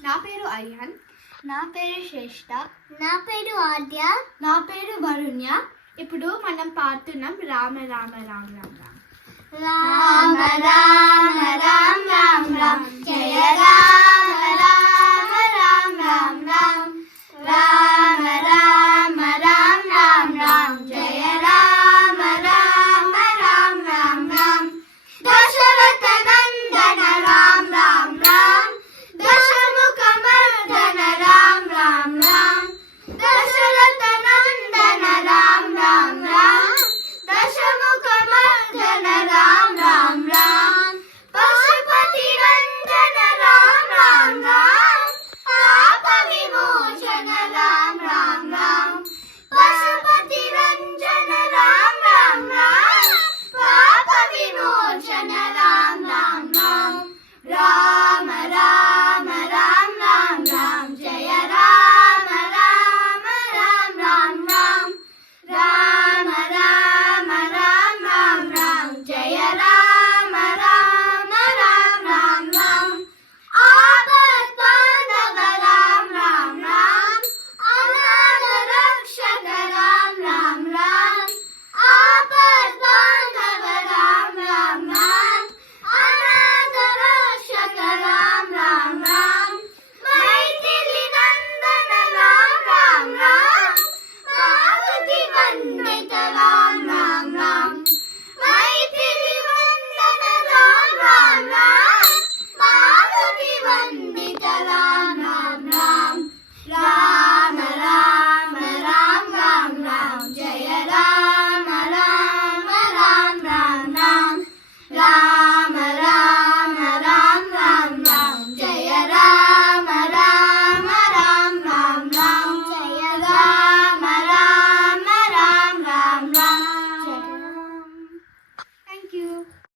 నా పేరు అయాన్. నా పేరు శ్రేష్ఠ. నా పేరు ఆద్య. నా పేరు వరుణ్య. ఇప్పుడు మనం పాడుతున్నాం రామ రామ రామ రామ రామ రామ రామ రామ